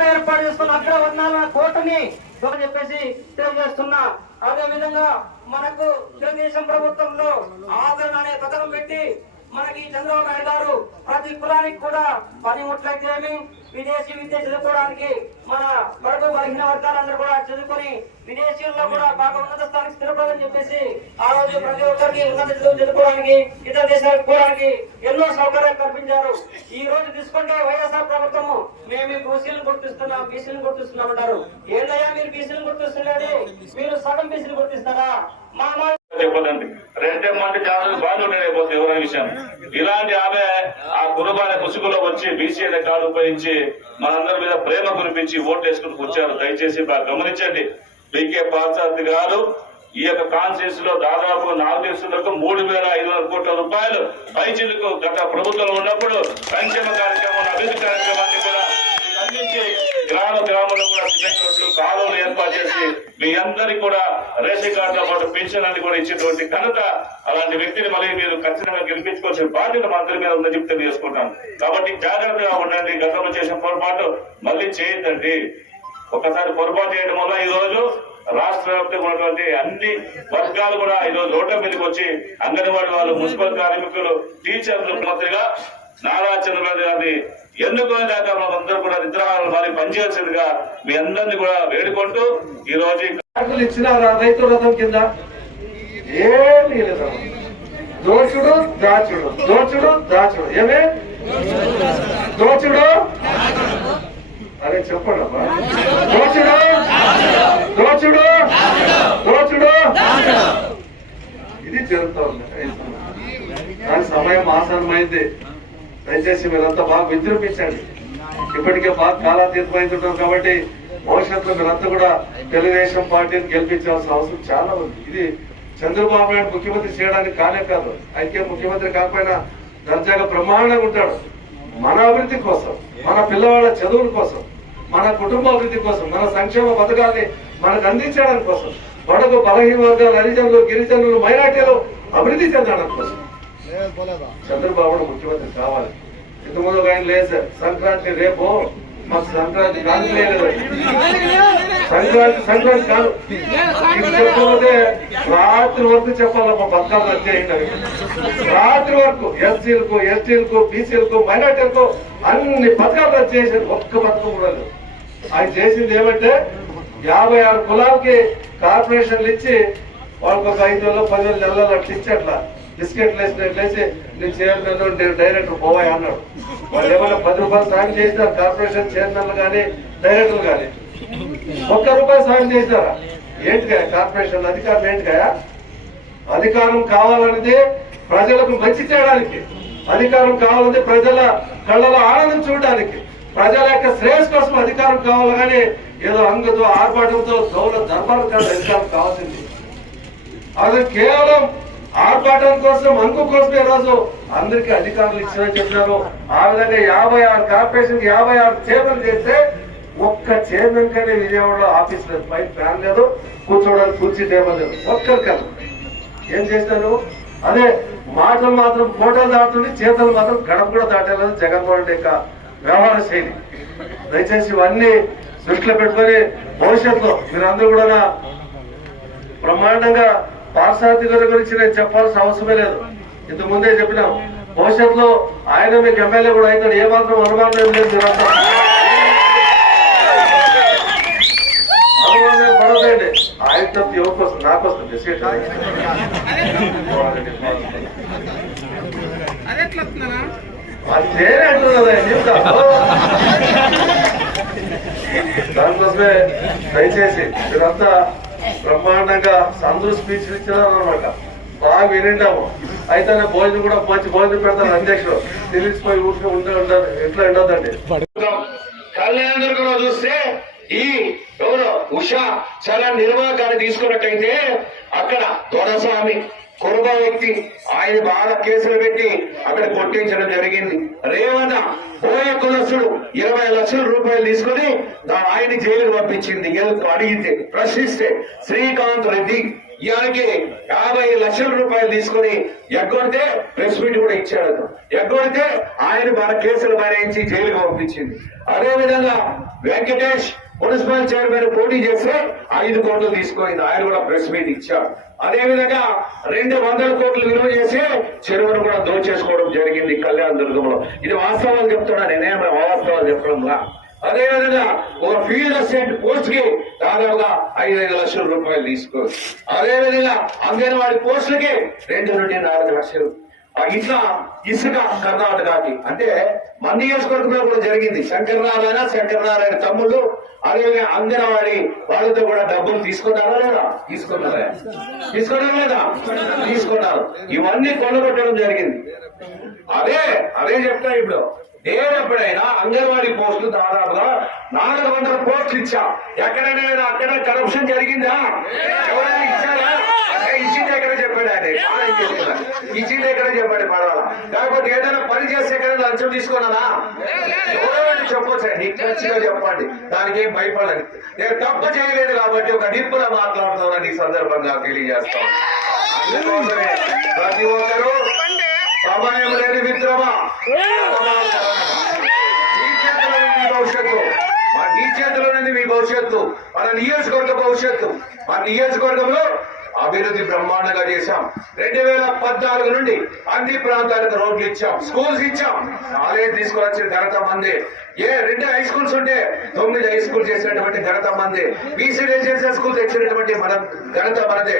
ఏర్పాటు చేస్తున్న అగ్రవర్ణాల కోటని అని చెప్పేసి తెలియజేస్తున్నా. అదే విధంగా మనకు తెలుగుదేశం ప్రభుత్వంలో ఆదరణ అనే పథకం పెట్టి మనకి చంద్రబాబు నాయుడు గారు ప్రతి కులానికి కూడా పనిముట్లయితేమి విదేశీ విద్య చదువుకోవడానికి మన బడుగు బలహీన వర్గాలందరూ కూడా చదువుకొని విదేశీయుల్లో కూడా బాగా ఉన్నత స్థానికి స్థిరపడని చెప్పేసి ఆ రోజు ప్రతి ఒక్కరికి ఉన్నత చదువు చదువుకోవడానికి ఇతర దేశాలకు పోవడానికి ఎన్నో సౌకర్యాలు కల్పించారు. ఈ రోజు తీసుకుంటే వైఎస్ఆర్ ప్రభుత్వము మేము బీసీలను గుర్తిస్తున్నాం బీసీలు గుర్తిస్తున్నాం అంటారు ఏందయ్యా మీరు బీసీలు గుర్తిస్తున్నది మీరు సగం బీసీలు గుర్తిస్తారా మా మా చెప్పదండి. రెండే బాగా అయిపోతుంది ఎవరి విషయం. ఇలాంటి ఆమె ఆ కుటుంబాల ముసుగులో వచ్చి బీసీ కార్డు ఉపయోగించి మనందరి మీద ప్రేమ కురిపించి ఓట్లు వేసుకుని వచ్చారు. దయచేసి బాగా గమనించండి. బీకే పార్థసారథి గారు ఈ యొక్క కాన్సెన్స్లో దాదాపు నాలుగు దేశాలకు మూడు వేల ఐదు వందల కోట్ల రూపాయలు పైచిలకు గత ప్రభుత్వంలో ఉన్నప్పుడు సంక్షేమ కార్యక్రమం అభివృద్ధి కార్యక్రమాన్ని కూడా అందించి గ్రామ గ్రామంలో కూడా సిమెంట్ రోడ్లు కాలువలు ఏర్పాటు చేసి మీ అందరికి కూడా రేషన్ కార్డుతో పాటు పెన్షన్ అన్ని కూడా ఇచ్చేటువంటి ఘనత అలాంటి వ్యక్తిని మళ్ళీ మీరు ఖచ్చితంగా గెలిపించుకోవాల్సిన బాధ్యత మా అందరి మీద ఉందని చెప్పి తెలియజేసుకుంటాం కాబట్టి జాగ్రత్తగా ఉండండి గతంలో చేసిన పొరపాటు మళ్ళీ చేయొద్దండి. ఒకసారి పొరపాటు చేయడం వల్ల ఈ రోజు రాష్ట్ర వ్యాప్తంగా ఉన్నటువంటి అన్ని వర్గాలు కూడా ఈ రోజు రోడ్ల మీదకి వచ్చి అంగన్వాడీ వాళ్ళు మున్సిపల్ కార్మికులు టీచర్లు మంత్రిగా నారా చంద్రబాబు గారిని ఎన్నుకునే దాకా మనందరూ కూడా నిద్రాహారం మరి పనిచేయాల్సిందిగా మీ అందరినీ కూడా వేడుకుంటూ ఈ రోజు ఈ రైతు రథం కింద. ఏమీ లేదు దోచుడు దాచుడు. దోచుడు దాచుడు. ఏమే? దోచుడు? అరే చెప్పండి అమ్మా దోచుడు? దోచుడు? దోచుడు? ఇది జరుగుతూ ఉంది సమయం ఆసనమైంది దయచేసి మీరంతా బాగా విజృంభించండి. ఇప్పటికే బాగా కాలాతీతమైంటున్నాం కాబట్టి భవిష్యత్తులో మీరంతా కూడా తెలుగుదేశం పార్టీని గెలిపించాల్సిన అవసరం చాలా ఉంది. ఇది చంద్రబాబు నాయుడు ముఖ్యమంత్రి చేయడానికి కానే కాదు. అయితే ముఖ్యమంత్రి కాకపోయినా దర్జాగా బ్రహ్మాండంగా ఉంటాడు. మన అభివృద్ధి కోసం మన పిల్లవాళ్ళ చదువుల కోసం మన కుటుంబ అభివృద్ధి కోసం మన సంక్షేమ పథకాల్ని మనకు అందించడానికి కోసం బడకు బలహీన వర్గాలు హరిజనులు గిరిజనులు మైనార్టీలు అభివృద్ధి చెందడానికి కోసం చంద్రబాబు ముఖ్యమంత్రి కావాలి. ఇంతకుముందు ఆయన లేదు సార్. సంక్రాంతి రేపు మాకు సంక్రాంతి కాదు. లేదు సంక్రాంతి సంక్రాంతి కాదు. చెప్పకపోతే రాత్రి వరకు చెప్పాలి మా పథకాలు వచ్చేయండి రాత్రి వరకు ఎస్సీలకు ఎస్టీలకు బీసీలకు మైనార్టీలకు అన్ని పథకాలు వచ్చేసారు ఒక్క పథకం కూడా ఆయన చేసింది ఏమంటే యాభై ఆరు కులాలకి కార్పొరేషన్లు ఇచ్చి వాళ్ళకి ఒక ఐదు వేల పదివేలు నెలలు అట్లా ఇచ్చి అట్లా బిస్కెట్లు వేసినట్లు నేను చైర్మన్ నేను డైరెక్టర్ పోవాయి అన్నాడు. వాళ్ళు ఏమైనా పది రూపాయలు సాయం చేసినారు కార్పొరేషన్ చైర్మన్లు కానీ డైరెక్టర్లు కానీ ఒక్క రూపాయి సాయం చేసినారా ఏంటిగా కార్పొరేషన్ అధికారులు ఏంటిగా? అధికారం కావాలనేది ప్రజలకు మంచి చేయడానికి. అధికారం కావాలనేది ప్రజల కళ్ళలో ఆనందం చూడడానికి. ప్రజల యొక్క శ్రేయస్ కోసం అధికారం కావాలి కానీ ఏదో అంగతో ఆర్భాటంతో దౌల దర్బారు కాదు అధికారం కావాల్సింది. అది కేవలం ఆర్భాటం కోసం అంకు కోసం ఈరోజు రోజు అందరికీ అధికారులు ఇచ్చిన చెప్తారు ఆ విధంగా యాభై ఆరు కార్పొరేషన్ యాభై ఆరు చైర్మన్ చేస్తే ఒక్క చైర్మన్ కానీ విజయవాడలో ఆఫీస్ లేదు పైన ఫ్యాన్ లేదు కూర్చోవడానికి కుర్చీ టేబుల్ లేదు. ఒక్కరికన్నా. ఏం చేస్తారు? అదే మాటలు మాత్రం ఫోటోలు దాటుతుంది చేతులు మాత్రం గడప కూడా దాటలేదు జగన్మోహన్ రెడ్డి యొక్క వ్యవహార శైలి. దయచేసి ఇవన్నీ దృష్టిలో పెట్టుకొని భవిష్యత్తులో మీరందరూ కూడా బ్రహ్మాండంగా పార్సార్థి గారి గురించి నేను చెప్పాల్సిన అవసరమే లేదు. ఇంత ముందే చెప్పినాం. భవిష్యత్తులో ఆయన మీకు ఎమ్మెల్యే కూడా అవుతాడు. ఏమాత్రం అనుమానం ఏం లేదు అనుమానం ఏం పడదండి ఆయన తప్ప ఎవరికి వస్తుంది నాకు వస్తుంది సీట్ అది నేనే అంటున్నదా చెప్తాను దానికోసమే దయచేసి మీరంతా బ్రహ్మాండంగా అందరూ స్పీచ్ ఇచ్చినారు అనమాట బాగా వినిండాము అయితే భోజనం కూడా మంచి భోజనం పెడతారు అధ్యక్షుడు. తెలిసిపోయి ఊరికి ఉంటే ఉంటారు. ఎట్లా ఉండదండి? కళ్యాణ చూస్తే ఈ ఎవరు? ఉషా చాలా నిర్వాహకాన్ని తీసుకున్నట్టయితే అక్కడ దొరస్వామి కురుబ వ్యక్తి ఆయన బాగా కేసులు పెట్టి అక్కడ కొట్టించడం జరిగింది. రేవణ పోయ కులసుడు ఇరవై లక్షల రూపాయలు తీసుకుని దా- ఆయన జైలుకు పంపించింది. అడిగితే ప్రశ్నిస్తే శ్రీకాంత్ రెడ్డి ఇయానికి యాభై లక్షల రూపాయలు తీసుకుని ఎగ్గొడితే ప్రెస్ మీట్ కూడా ఇచ్చాడు ఎగ్గొడితే ఆయన మన కేసులు భరించి జైలుకు పంపించింది. అదే విధంగా వెంకటేష్ మున్సిపల్ చైర్మన్ పోటీ చేస్తే ఐదు కోట్లు తీసుకుంది ఆయన కూడా ప్రెస్ మీట్ ఇచ్చాడు అదే విధంగా రెండు వందల కోట్లు విలువ చేసి చెరువును కూడా దోచేసుకోవడం జరిగింది కళ్యాణ దుర్గంలో. ఇది వాస్తవాలు చెప్తున్నా నేనేం అవాస్తవాలు చెప్పడంలా? అదే విధంగా ఒక ఫీల్డ్ అసిస్టెంట్ పోస్ట్కి దాదాపుగా ఐదైదు లక్షల రూపాయలు తీసుకోవచ్చు అదే విధంగా అంగన్వాడి పోస్టులకి రెండు నుండి నాలుగు లక్షలు. ఇంకా ఇసుక కర్ణాటకకి. అంటే మన నియోజకవర్గంలో కూడా జరిగింది. శంకరనారాయణ శంకరనారాయణ తమ్ముళ్ళు అలాగే అంగన్వాడి వాళ్ళతో కూడా డబ్బులు తీసుకున్నారా లేదా? తీసుకున్నారా? తీసుకున్నారా లేదా? తీసుకున్నారు. ఇవన్నీ కొనగొట్టడం జరిగింది. అదే అదే చెప్తా ఇప్పుడు. నేను ఎప్పుడైనా అంగన్వాడీ పోస్టులు దాదాపుగా నాలుగు వందల పోస్టులు ఇచ్చా. ఎక్కడైనా అక్కడ కరప్షన్ జరిగిందా? ఎవరైనా ఇచ్చారా? ఇచ్చింది ఎక్కడ చెప్పాడు ఆయన? ఇచ్చింది ఎక్కడ? చెప్పాడు? పర్వాలా. లేకపోతే ఏదైనా పని చేస్తే ఎక్కడ లంచం తీసుకున్నానా? ఎవరైనా చెప్పొచ్చు? నిక్కచ్చిగా చెప్పండి. దానికి ఏం భయపడండి నేను తప్పు చేయలేదు కాబట్టి ఒక నిప్పుల మాట్లాడుతున్నాను ఈ సందర్భంగా తెలియజేస్తాను అందుకోసమే ప్రతి ఒక్కరూ సమయం లేని మిత్రమా నీ చేతిలో ఉంది మీ భవిష్యత్తు మా నీ చేతిలో ఉంది మీ భవిష్యత్తు మన నియోజకవర్గ భవిష్యత్తు. ఆ నియోజకవర్గంలో అభివృద్ధి బ్రహ్మాండంగా చేశాం. రెండు వేల పద్నాలుగు నుండి అన్ని ప్రాంతాలకు రోడ్లు ఇచ్చాం స్కూల్స్ ఇచ్చాం. కాలేజ్ తీసుకొచ్చిన ఘనత మంది. ఏ రెండు హై స్కూల్స్ ఉంటే తొమ్మిది హై స్కూల్ చేసినటువంటి ఘనత మంది. బీసీ రెసిడెన్షియల్ స్కూల్ తెచ్చినటువంటి మన ఘనత మనదే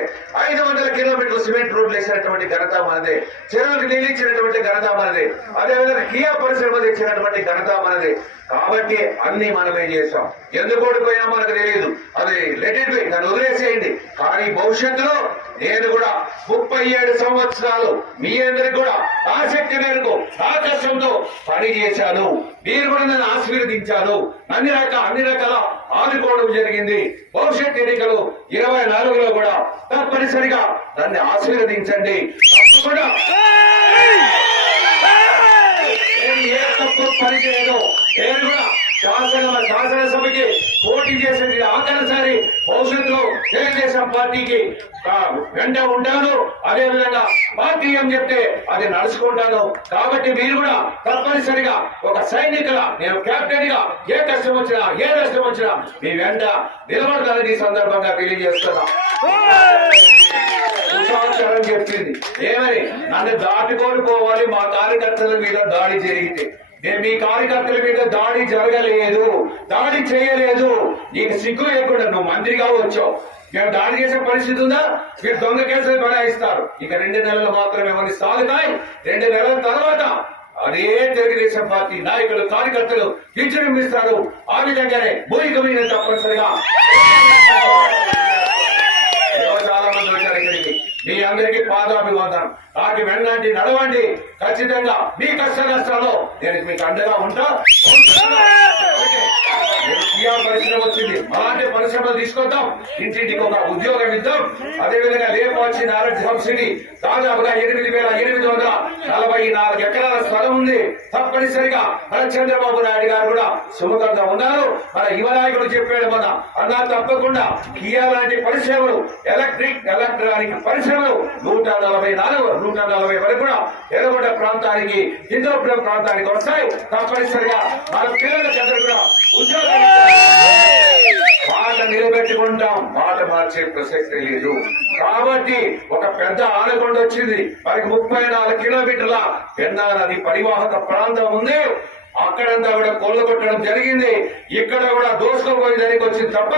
ఐదు వందల కిలోమీటర్లు సిమెంట్ రోడ్లు వేసినటువంటి ఘనత మనదే చెరువులకు నీళ్ళు ఇచ్చినటువంటి ఘనత మనదే అదేవిధంగా కియా పరిశ్రమ తెచ్చినటువంటి ఘనత మనదే కాబట్టి అన్ని మనమే చేశాం. ఎందుకు ఓడిపోయినా మనకు తెలియదు అది లెట్ ఇట్ దాన్ని వదిలేసేయండి. కానీ భవిష్యత్తులో నేను కూడా ముప్పై ఏడు సంవత్సరాలు మీ అందరికి కూడా ఆసక్తి మేరకు ఆకర్షంతో పని చేశాను. మీరు కూడా నన్ను ఆశీర్వదించాను అన్ని రకాల అన్ని రకాల ఆదుకోవడం జరిగింది. భవిష్యత్ ఎన్నికలు ఇరవై నాలుగులో కూడా తప్పనిసరిగా నన్ను ఆశీర్వదించండి. తప్పకుండా. నేను ఏ తప్పు పని చేయను. నేను కూడా శాసన శాసనసభకి పోటీ చేసేది ఆఖరిసారి భవిష్యత్తులో తెలుగుదేశం పార్టీకి. వెంట ఉంటాను. అదే విధంగా పార్టీ ఏం చెప్తే అది నడుచుకుంటాను. కాబట్టి మీరు కూడా తప్పనిసరిగా ఒక సైనికుల నేను కెప్టెన్గా ఏ కష్టం వచ్చినా ఏ నష్టం వచ్చినా మీ వెంట నిలబడతానని ఈ సందర్భంగా తెలియజేస్తున్నా చెప్పింది. ఏమని? నన్ను దాటుకొని పోవాలి మా కార్యకర్తల మీద దాడి జరిగితే. నేను మీ కార్యకర్తల మీద దాడి జరగలేదు దాడి చేయలేదు. నీకు సిగ్గు లేకుండా నువ్వు మంత్రిగా వచ్చావు. మేము దాడి చేసే పరిస్థితి ఉందా? మీరు దొంగ కేసులు బనాయిస్తారు. ఇక రెండు నెలలు మాత్రమే మనకి సాగుతాయి. రెండు నెలల తర్వాత అదే తెలుగుదేశం పార్టీ నాయకులు కార్యకర్తలు విజృంభిస్తారు ఆ విధంగానే మూలికమైన తప్పనిసరిగా చాలా మంది వచ్చారు ఇక్కడికి? మీ అందరికీ పాదాభివందనం. నాకు వెళ్ళండి నడవండి. ఖచ్చితంగా మీ కష్ట నష్టాల్లో నేను మీకు అండగా ఉంటా. కియా పరిశ్రమ వచ్చింది? అలాంటి పరిశ్రమలు తీసుకొద్దాం. ఇంటింటికి ఒక ఉద్యోగం ఇద్దాం. అదే విధంగా లేపాల్సిన ఆరోగ్య సబ్సిడీ దాదాపుగా ఎనిమిది వేల ఎనిమిది వందల నలభై నాలుగు ఎకరాల స్థలం ఉంది. తప్పనిసరిగా మన చంద్రబాబు నాయుడు గారు కూడా సుముఖంగా ఉన్నారు. మన యువ నాయకుడు చెప్పాడు మన అన్నా తప్పకుండా కియా లాంటి పరిశ్రమలు ఎలక్ట్రిక్ ఎలక్ట్రానిక్ పరిశ్రమలు నూట నలభై నాలుగు నూట నలభై వరకు కూడా ఎర్రగొండ ప్రాంతానికి హిందూపురం ప్రాంతానికి వస్తాయి. తప్పనిసరిగా మన పిల్లలకి అందరూ కూడా ఉద్యోగాలు మాట నిలబెట్టుకుంటాం. మాట మార్చే ప్రసక్తి లేదు. కాబట్టి ఒక పెద్ద ఆనకొండ వచ్చింది. మనకి ముప్పై నాలుగు కిలోమీటర్ల పెన్నా నది పరివాహక ప్రాంతం ఉంది. అక్కడంతా కూడా కొట్టడం జరిగింది. ఇక్కడ కూడా దోసుకోపోయేదానికి వచ్చింది తప్ప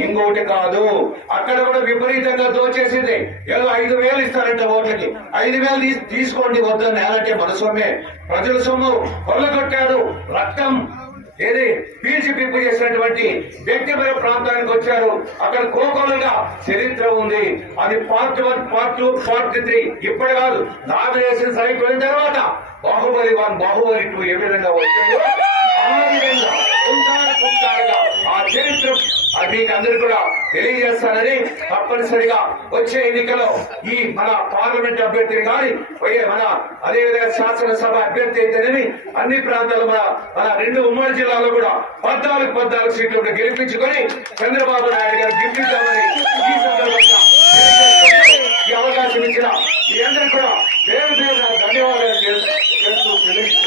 ఇంకోటి కాదు. అక్కడ కూడా విపరీతంగా దోచేసింది. ఏదో ఐదు వేలు ఇస్తారంట ఓట్లకి. ఐదు వేలు తీసుకోండి వద్దని నేలంటే మన సొమ్మే ప్రజల సొమ్ము కొల్లగొట్టాడు రక్తం ఏది? పీల్చి చేసినటువంటి వ్యక్తిపర ప్రాంతానికి వచ్చారు. అక్కడ కోకోలుగా చరిత్ర ఉంది. అది part one part two part three ఇప్పుడు కాదు నామినేషన్స్ అయిపోయిన తర్వాత బాహుబలి వన్ బాహుబలి టూ ఏ విధంగా వచ్చాయో ఆ విధంగా ఆ చరిత్ర అది మీకు అందరూ కూడా తెలియజేస్తానని తప్పనిసరిగా వచ్చే ఎన్నికలో ఈ మన పార్లమెంట్ అభ్యర్థిని కానీ మన అదేవిధంగా శాసనసభ అభ్యర్థి అయితేనేమి అన్ని ప్రాంతాలు మన మన రెండు ఉమ్మడి జిల్లాలో కూడా పద్నాలుగు పద్నాలుగు సీట్లు గెలిపించుకొని చంద్రబాబు నాయుడు గారు గెలిపించామని ఈ సందర్భంగా ఈ అవకాశం ఇచ్చిన మీ అందరికీ కూడా పేరు ధన్యవాదాలు తెలుసు తెలుసు తెలియ-